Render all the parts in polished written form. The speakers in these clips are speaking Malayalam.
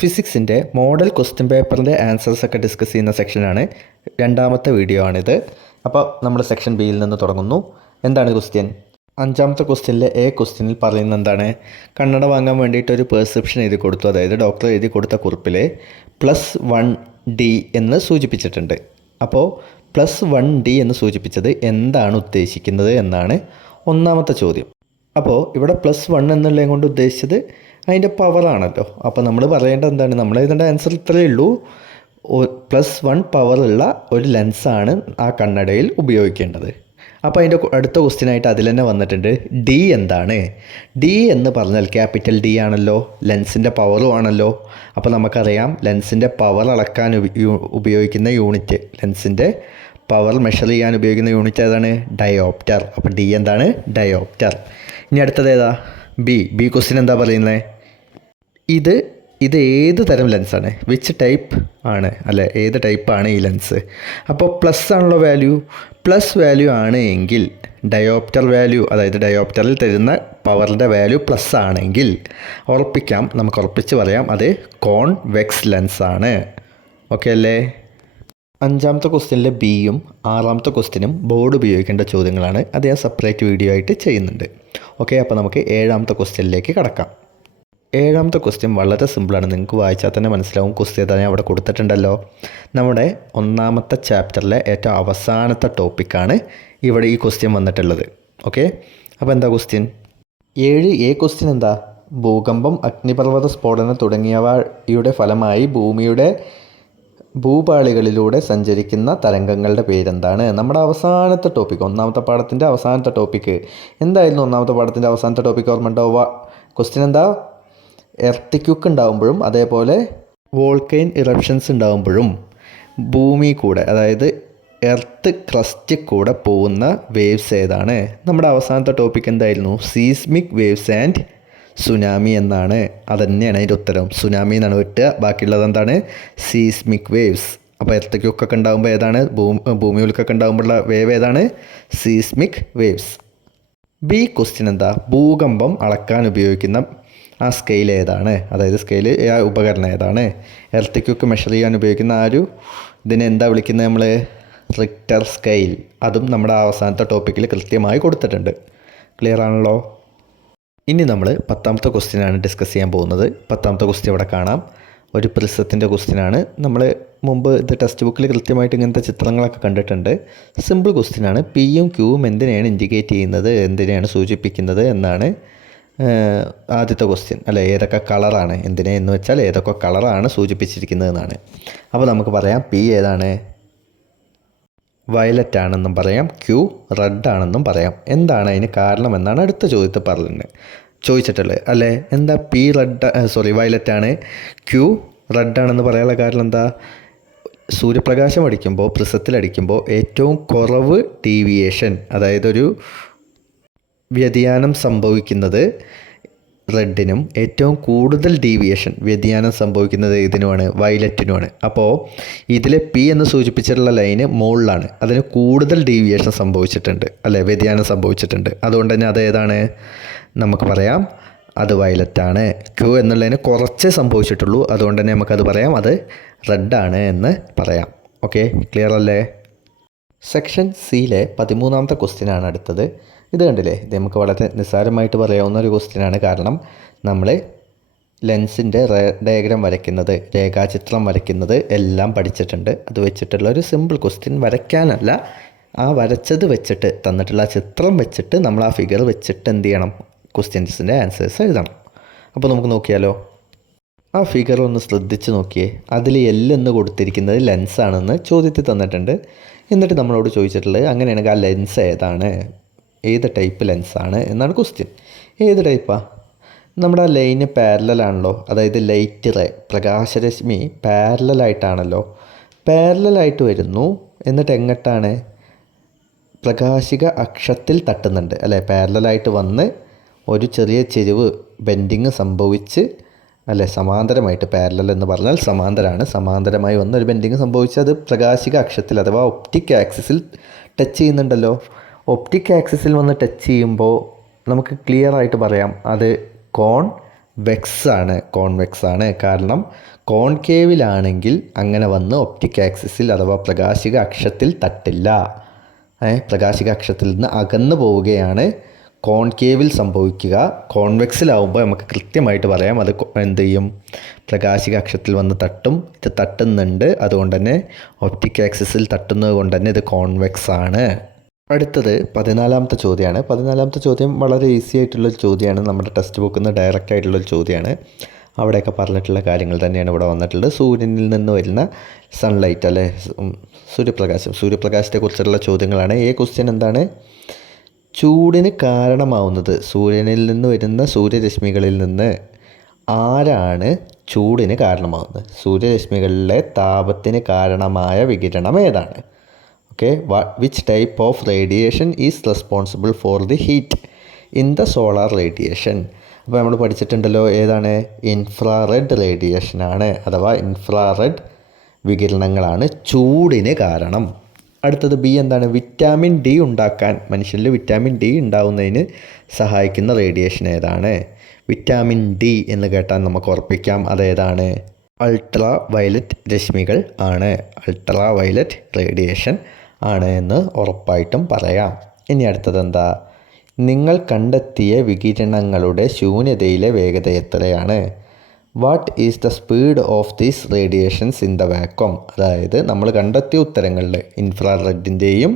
ഫിസിക്സിൻ്റെ മോഡൽ ക്വസ്റ്റ്യൻ പേപ്പറിൻ്റെ ആൻസേഴ്സൊക്കെ ഡിസ്കസ് ചെയ്യുന്ന സെക്ഷനാണ്. രണ്ടാമത്തെ വീഡിയോ ആണിത്. അപ്പോൾ നമ്മൾ സെക്ഷൻ ബിയിൽ നിന്ന് തുടങ്ങുന്നു. എന്താണ് ക്വസ്റ്റ്യൻ? അഞ്ചാമത്തെ ക്വസ്റ്റ്യനിലെ ക്വസ്റ്റ്യനിൽ പറയുന്നത് എന്താണ്? കണ്ണട വാങ്ങാൻ വേണ്ടിയിട്ട് ഒരു പെർസെപ്ഷൻ എഴുതി കൊടുത്തു. അതായത് ഡോക്ടർ എഴുതി കൊടുത്ത കുറിപ്പിൽ +1D എന്ന് സൂചിപ്പിച്ചിട്ടുണ്ട്. അപ്പോൾ +1D എന്ന് സൂചിപ്പിച്ചത് എന്താണ് ഉദ്ദേശിക്കുന്നത് എന്നാണ് ഒന്നാമത്തെ ചോദ്യം. അപ്പോൾ ഇവിടെ +1 എന്നുള്ളതും കൊണ്ട് ഉദ്ദേശിച്ചത് അതിൻ്റെ പവറാണല്ലോ. അപ്പോൾ നമ്മൾ പറയേണ്ടത് എന്താണ്? നമ്മൾ എഴുതേണ്ട ആൻസർ ഇത്രയേ ഉള്ളൂ. +1 പവറുള്ള ഒരു ലെൻസാണ് ആ കണ്ണടയിൽ ഉപയോഗിക്കേണ്ടത്. അപ്പോൾ അതിൻ്റെ അടുത്ത ക്വസ്റ്റ്യനായിട്ട് അതിൽ തന്നെ വന്നിട്ടുണ്ട് ഡി എന്താണ്? ഡി എന്ന് പറഞ്ഞാൽ ക്യാപിറ്റൽ ഡി ആണല്ലോ, ലെൻസിൻ്റെ പവറും ആണല്ലോ. അപ്പോൾ നമുക്കറിയാം ലെൻസിൻ്റെ പവർ അളക്കാൻ ഉപയോഗിക്കുന്ന യൂണിറ്റ്, ലെൻസിൻ്റെ പവർ മെഷർ ചെയ്യാൻ ഉപയോഗിക്കുന്ന യൂണിറ്റ് ഏതാണ്? ഡയോപ്റ്റർ. അപ്പോൾ ഡി എന്താണ്? ഡയോപ്റ്റർ. ഇനി അടുത്തത് ഏതാ? ബി ക്വസ്റ്റ്യൻ എന്താ പറയുന്നത്? ഇത് ഏത് തരം ലെൻസാണ്? വിച്ച് ടൈപ്പ് ആണ് അല്ലേ? ഏത് ടൈപ്പാണ് ഈ ലെൻസ്? അപ്പോൾ പ്ലസ് ആണല്ലോ വാല്യൂ. പ്ലസ് വാല്യൂ ആണ് എങ്കിൽ ഡയോപ്റ്റർ വാല്യൂ, അതായത് ഡയോപ്റ്ററിൽ തരുന്ന പവറിൻ്റെ വാല്യൂ പ്ലസ് ആണെങ്കിൽ നമുക്ക് ഉറപ്പിച്ച് പറയാം അത് കോൺവെക്സ് ലെൻസാണ്. ഓക്കെ അല്ലേ? അഞ്ചാമത്തെ ക്വസ്റ്റ്യനിലെ ബിയും ആറാമത്തെ ക്വസ്റ്റ്യനും ബോർഡ് ഉപയോഗിക്കേണ്ട ചോദ്യങ്ങളാണ്. അത് ഞാൻ സെപ്പറേറ്റ് വീഡിയോ ആയിട്ട് ചെയ്യുന്നുണ്ട്. ഓക്കെ, അപ്പോൾ നമുക്ക് ഏഴാമത്തെ ക്വസ്റ്റ്യനിലേക്ക് കടക്കാം. ഏഴാമത്തെ ക്വസ്റ്റ്യൻ വളരെ സിമ്പിളാണ്. നിങ്ങൾക്ക് വായിച്ചാൽ തന്നെ മനസ്സിലാവും. ക്വസ്റ്റ്യൻ തന്നെ അവിടെ കൊടുത്തിട്ടുണ്ടല്ലോ. നമ്മുടെ ഒന്നാമത്തെ ചാപ്റ്ററിലെ ഏറ്റവും അവസാനത്തെ ടോപ്പിക്കാണ് ഇവിടെ ഈ ക്വസ്റ്റ്യൻ വന്നിട്ടുള്ളത്. ഓക്കെ, അപ്പോൾ എന്താ ക്വസ്റ്റ്യൻ? 7A ക്വസ്റ്റ്യൻ എന്താ? ഭൂകമ്പം, അഗ്നിപർവ്വത സ്ഫോടനം തുടങ്ങിയവയുടെ ഫലമായി ഭൂമിയുടെ ഭൂപാളികളിലൂടെ സഞ്ചരിക്കുന്ന തരംഗങ്ങളുടെ പേരെന്താണ്? നമ്മുടെ അവസാനത്തെ ടോപ്പിക്ക്, ഒന്നാമത്തെ പാഠത്തിൻ്റെ അവസാനത്തെ ടോപ്പിക്ക് എന്തായിരുന്നു? ഒന്നാമത്തെ പാഠത്തിൻ്റെ അവസാനത്തെ ടോപ്പിക്ക് ഓർമ്മ ഉണ്ടാവുക. ക്വസ്റ്റ്യൻ എന്താ? എർത്തിക്യുക്ക് ഉണ്ടാകുമ്പോഴും അതേപോലെ വോൾക്കൈൻ ഇറപ്ഷൻസ് ഉണ്ടാകുമ്പോഴും ഭൂമി കൂടെ, അതായത് എർത്ത് ക്രസ്റ്റ് കൂടെ പോകുന്ന വേവ്സ് ഏതാണ്? നമ്മുടെ അവസാനത്തെ ടോപ്പിക്ക് എന്തായിരുന്നു? സീസ്മിക് വേവ്സ് ആൻഡ് സുനാമി എന്നാണ്. അതന്നെയാണ് അതിൻ്റെ ഉത്തരം. സുനാമി എന്നാണ് വിട്ടുക, ബാക്കിയുള്ളത് എന്താണ്? Seismic waves. അപ്പോൾ എർത്തിക്യുക്കൊക്കെ ഉണ്ടാകുമ്പോൾ ഏതാണ്? ഭൂമി ഉൽക്കൊക്കെ ഉണ്ടാകുമ്പോഴുള്ള വേവ് ഏതാണ്? Seismic waves. ബി ക്വസ്റ്റ്യൻ എന്താ? ഭൂകമ്പം അളക്കാൻ ഉപയോഗിക്കുന്ന ആ സ്കെയിൽ ഏതാണ്? അതായത് സ്കെയിൽ, ആ ഉപകരണം ഏതാണ്? എർത്തിക്യുക്ക് മെഷർ ചെയ്യാൻ ഉപയോഗിക്കുന്ന ഇതിനെ എന്താ വിളിക്കുന്നത് നമ്മൾ? Richter scale. അതും നമ്മുടെ അവസാനത്തെ ടോപ്പിക്കിൽ കൃത്യമായി കൊടുത്തിട്ടുണ്ട്. ക്ലിയർ ആണല്ലോ? ഇനി നമ്മൾ 10ാമത്തെ ക്വസ്റ്റ്യനാണ് ഡിസ്കസ് ചെയ്യാൻ പോകുന്നത്. 10ാമത്തെ ക്വസ്റ്റ്യൻ ഇവിടെ കാണാം. ഒരു പ്രിസത്തിൻ്റെ ക്വസ്റ്റ്യനാണ്. നമ്മൾ മുമ്പ് ഇത് ടെക്സ്റ്റ് ബുക്കിൽ കൃത്യമായിട്ട് ഇങ്ങനത്തെ ചിത്രങ്ങളൊക്കെ കണ്ടിട്ടുണ്ട്. സിമ്പിൾ ക്വസ്റ്റ്യനാണ്. പിയും ക്യൂവും എന്തിനെയാണ് ഇൻഡിക്കേറ്റ് ചെയ്യുന്നത്, എന്തിനെയാണ് സൂചിപ്പിക്കുന്നത് എന്നാണ് ആദ്യത്തെ ക്വസ്റ്റ്യൻ. അല്ല, ഏതൊക്കെ കളറാണ്, എന്തിനെ എന്ന് വെച്ചാൽ ഏതൊക്കെ കളറാണ് സൂചിപ്പിച്ചിരിക്കുന്നതെന്നാണ്. അപ്പോൾ നമുക്ക് പറയാം പി ഏതാണ്? വയലറ്റ് ആണെന്നും പറയാം, ക്യൂ റെഡ് ആണെന്നും പറയാം. എന്താണ് അതിന് കാരണം എന്നാണ് അടുത്ത ചോദ്യത്തിൽ ചോദിച്ചിട്ടുള്ളത് അല്ലേ? എന്താ പി വയലറ്റ് ആണ്, ക്യൂ റെഡ് ആണെന്ന് പറയാനുള്ള കാരണം എന്താ? സൂര്യപ്രകാശം അടിക്കുമ്പോൾ, പ്രിസത്തിലടിക്കുമ്പോൾ ഏറ്റവും കുറവ് ഡീവിയേഷൻ, അതായത് ഒരു വ്യതിയാനം സംഭവിക്കുന്നത് റെഡിനും, ഏറ്റവും കൂടുതൽ വ്യതിയാനം സംഭവിക്കുന്നത് ഇതിനുമാണ്? വയലറ്റിനുമാണ്. അപ്പോൾ ഇതിൽ പി എന്ന് സൂചിപ്പിച്ചിട്ടുള്ള ലൈന് മുകളിലാണ്. അതിന് കൂടുതൽ ഡീവിയേഷൻ സംഭവിച്ചിട്ടുണ്ട് അല്ലേ? വ്യതിയാനം സംഭവിച്ചിട്ടുണ്ട്. അതുകൊണ്ട് തന്നെ അത് ഏതാണ്? നമുക്ക് പറയാം അത് വയലറ്റാണ്. ക്യൂ എന്നുള്ളതിന് കുറച്ചേ സംഭവിച്ചിട്ടുള്ളൂ. അതുകൊണ്ട് തന്നെ നമുക്കത് പറയാം അത് റെഡാണ് എന്ന് പറയാം. ഓക്കെ, ക്ലിയർ അല്ലേ? സെക്ഷൻ സിയിലെ 13ാമത്തെ ക്വസ്റ്റ്യനാണ് അടുത്തത്. ഇത് കണ്ടില്ലേ? ഇത് നമുക്ക് വളരെ നിസ്സാരമായിട്ട് പറയാവുന്ന ഒരു ക്വസ്റ്റ്യനാണ്. കാരണം നമ്മൾ ലെൻസിൻ്റെ ഡയഗ്രാം വരയ്ക്കുന്നത്, രേഖാചിത്രം വരയ്ക്കുന്നത് എല്ലാം പഠിച്ചിട്ടുണ്ട്. അത് വെച്ചിട്ടുള്ള ഒരു സിമ്പിൾ ക്വസ്റ്റ്യൻ വരയ്ക്കാനല്ല, ആ വരച്ചത് വെച്ചിട്ട്, തന്നിട്ടുള്ള ആ ചിത്രം വെച്ചിട്ട് നമ്മൾ ആ ഫിഗർ വെച്ചിട്ട് എന്ത് ചെയ്യണം? ക്വസ്റ്റ്യൻസിൻ്റെ ആൻസേഴ്സ് എഴുതണം. അപ്പോൾ നമുക്ക് നോക്കിയാലോ? ആ ഫിഗർ ഒന്ന് ശ്രദ്ധിച്ച് നോക്കിയേ. അതിൽ എന്ന് കൊടുത്തിരിക്കുന്നത് ലെൻസാണെന്ന് ചോദ്യത്തിൽ തന്നിട്ടുണ്ട്. എന്നിട്ട് നമ്മളോട് ചോദിച്ചിട്ടുള്ളത് അങ്ങനെയാണെങ്കിൽ ആ ലെൻസ് ഏതാണ്, ഏത് ടൈപ്പ് ലെൻസാണ് എന്നാണ് ക്വസ്റ്റ്യൻ. ഏത് ടൈപ്പാണ്? നമ്മുടെ ആ ലൈന് പാരലലാണല്ലോ, അതായത് ലൈറ്റ് റേ, പ്രകാശരശ്മി പാരലലായിട്ടാണല്ലോ, പാരലലായിട്ട് വരുന്നു. എന്നിട്ട് എങ്ങോട്ടാണ്? പ്രകാശിക അക്ഷത്തിൽ തട്ടുന്നുണ്ട് അല്ലേ? പാരലലായിട്ട് വന്ന് ഒരു ചെറിയ ചെരിവ്, ബെൻഡിങ് സംഭവിച്ച് അല്ലേ, സമാന്തരമായിട്ട്, പാരലൽ എന്ന് പറഞ്ഞാൽ സമാന്തരമാണ്, സമാന്തരമായി വന്ന് ഒരു ബെൻഡിങ് സംഭവിച്ച് അത് പ്രകാശിക അക്ഷത്തിൽ അഥവാ ഒപ്റ്റിക് ആക്സിസിൽ ടച്ച് ചെയ്യുന്നുണ്ടല്ലോ. ഒപ്റ്റിക് ആക്സിസിൽ വന്ന് ടച്ച് ചെയ്യുമ്പോൾ നമുക്ക് ക്ലിയർ ആയിട്ട് പറയാം അത് കോൺ വെക്സ് ആണ്, കോൺവെക്സ് ആണ്. കാരണം കോൺകേവിലാണെങ്കിൽ അങ്ങനെ വന്ന് ഒപ്റ്റിക് ആക്സിസിൽ അഥവാ പ്രകാശിക അക്ഷത്തിൽ തട്ടില്ല. പ്രകാശിക അക്ഷത്തിൽ നിന്ന് അകന്നു പോവുകയാണ് കോൺകേവിൽ സംഭവിക്കുക. കോൺവെക്സിലാവുമ്പോൾ നമുക്ക് കൃത്യമായിട്ട് പറയാം അത് എന്ത് ചെയ്യും, പ്രകാശിക അക്ഷത്തിൽ വന്ന് തട്ടും. ഇത് തട്ടുന്നുണ്ട്, അതുകൊണ്ട് തന്നെ ഒപ്റ്റിക് ആക്സിസിൽ തട്ടുന്നത് കൊണ്ട് തന്നെ ഇത് കോൺവെക്സ് ആണ്. അടുത്തത് 14ാമത്തെ ചോദ്യമാണ്. 14ാമത്തെ ചോദ്യം വളരെ ഈസി ആയിട്ടുള്ളൊരു ചോദ്യമാണ്. നമ്മുടെ ടെക്സ്റ്റ് ബുക്കിൽ നിന്ന് ഡയറക്റ്റ് ആയിട്ടുള്ളൊരു ചോദ്യമാണ്. അവിടെയൊക്കെ പറഞ്ഞിട്ടുള്ള കാര്യങ്ങൾ തന്നെയാണ് ഇവിടെ വന്നിട്ടുള്ളത്. സൂര്യനിൽ നിന്ന് വരുന്ന സൺലൈറ്റ് അല്ലേ, സൂര്യപ്രകാശത്തെക്കുറിച്ചുള്ള ചോദ്യങ്ങളാണ്. ക്വസ്റ്റ്യൻ എന്താണ്? ചൂടിന് കാരണമാവുന്നത്, സൂര്യനിൽ നിന്ന് വരുന്ന സൂര്യരശ്മികളിൽ നിന്ന് ആരാണ് ചൂടിന് കാരണമാവുന്നത്? സൂര്യരശ്മികളിലെ താപത്തിന് കാരണമായ വികിരണം ഏതാണ്? Okay, which type of radiation is responsible for the heat in the solar radiation? അപ്പോൾ നമ്മൾ പഠിച്ചിട്ടുണ്ടല്ലോ, ഏതാണ്? ഇൻഫ്രാറെഡ് റേഡിയേഷനാണ്, അഥവാ ഇൻഫ്രാറെഡ് വികിരണങ്ങളാണ് ചൂടിന് കാരണം. അടുത്തത് ബി എന്താണ്? വിറ്റാമിൻ ഡി ഉണ്ടാക്കാൻ, മനുഷ്യരിൽ വിറ്റാമിൻ ഡി ഉണ്ടാവുന്നതിന് സഹായിക്കുന്ന റേഡിയേഷൻ ഏതാണ്? വിറ്റാമിൻ ഡി എന്ന് കേട്ടാൽ നമുക്ക് ഉറപ്പിക്കാം അതേതാണ്? അൾട്രാ വയലറ്റ് രശ്മികൾ ആണ്, അൾട്രാ വയലറ്റ് റേഡിയേഷൻ ആണ് എന്ന് ഉറപ്പായിട്ടും പറയാം. ഇനി അടുത്തത് എന്താ? നിങ്ങൾ കണ്ടെത്തിയ വികിരണങ്ങളുടെ ശൂന്യതയിലെ വേഗത എത്രയാണ്? What is the speed of these radiations in the vacuum? അതായത് നമ്മൾ കണ്ടെത്തിയ ഉത്തരങ്ങളിൽ ഇൻഫ്രാറെഡിൻ്റെയും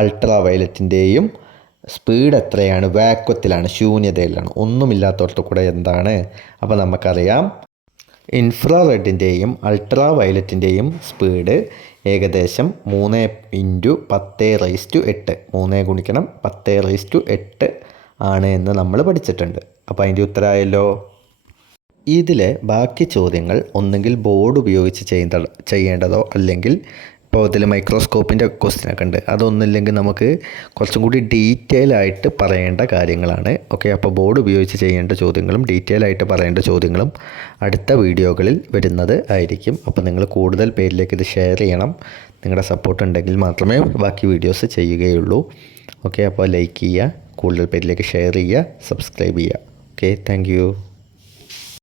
അൾട്രാ വയലറ്റിൻ്റെയും സ്പീഡ് എത്രയാണ്? വാക്വത്തിലാണ്, ശൂന്യതയിലാണ്, ഒന്നുമില്ലാത്തടത്ത് കൂടെ എന്താണ്? അപ്പോൾ നമുക്കറിയാം ഇൻഫ്രാറെഡിൻ്റെയും അൾട്രാ വയലറ്റിൻ്റെയും സ്പീഡ് ഏകദേശം 3 × 10⁸ 3 × 10⁸ ആണ് എന്ന് നമ്മൾ പഠിച്ചിട്ടുണ്ട്. അപ്പോൾ അതിൻ്റെ ഉത്തരമായല്ലോ. ഇതിലെ ബാക്കി ചോദ്യങ്ങൾ ഒന്നുകിൽ ബോർഡ് ഉപയോഗിച്ച് ചെയ്യേണ്ടതോ അല്ലെങ്കിൽ ഇപ്പോൾ ഇതിൽ മൈക്രോസ്കോപ്പിൻ്റെ ക്വസ്റ്റ്യനൊക്കെ ഉണ്ട്, അതൊന്നുമില്ലെങ്കിൽ നമുക്ക് കുറച്ചും കൂടി ഡീറ്റെയിൽ ആയിട്ട് പറയേണ്ട കാര്യങ്ങളാണ്. ഓക്കെ, അപ്പോൾ ബോർഡ് ഉപയോഗിച്ച് ചെയ്യേണ്ട ചോദ്യങ്ങളും ഡീറ്റെയിൽ ആയിട്ട് പറയേണ്ട ചോദ്യങ്ങളും അടുത്ത വീഡിയോകളിൽ വരുന്നത് ആയിരിക്കും. അപ്പോൾ നിങ്ങൾ കൂടുതൽ പേരിലേക്ക് ഇത് ഷെയർ ചെയ്യണം. നിങ്ങളുടെ സപ്പോർട്ട് ഉണ്ടെങ്കിൽ മാത്രമേ ബാക്കി വീഡിയോസ് ചെയ്യുകയുള്ളൂ. ഓക്കെ, അപ്പോൾ ലൈക്ക് ചെയ്യുക, കൂടുതൽ പേരിലേക്ക് ഷെയർ ചെയ്യുക, സബ്സ്ക്രൈബ് ചെയ്യുക. Okay, thank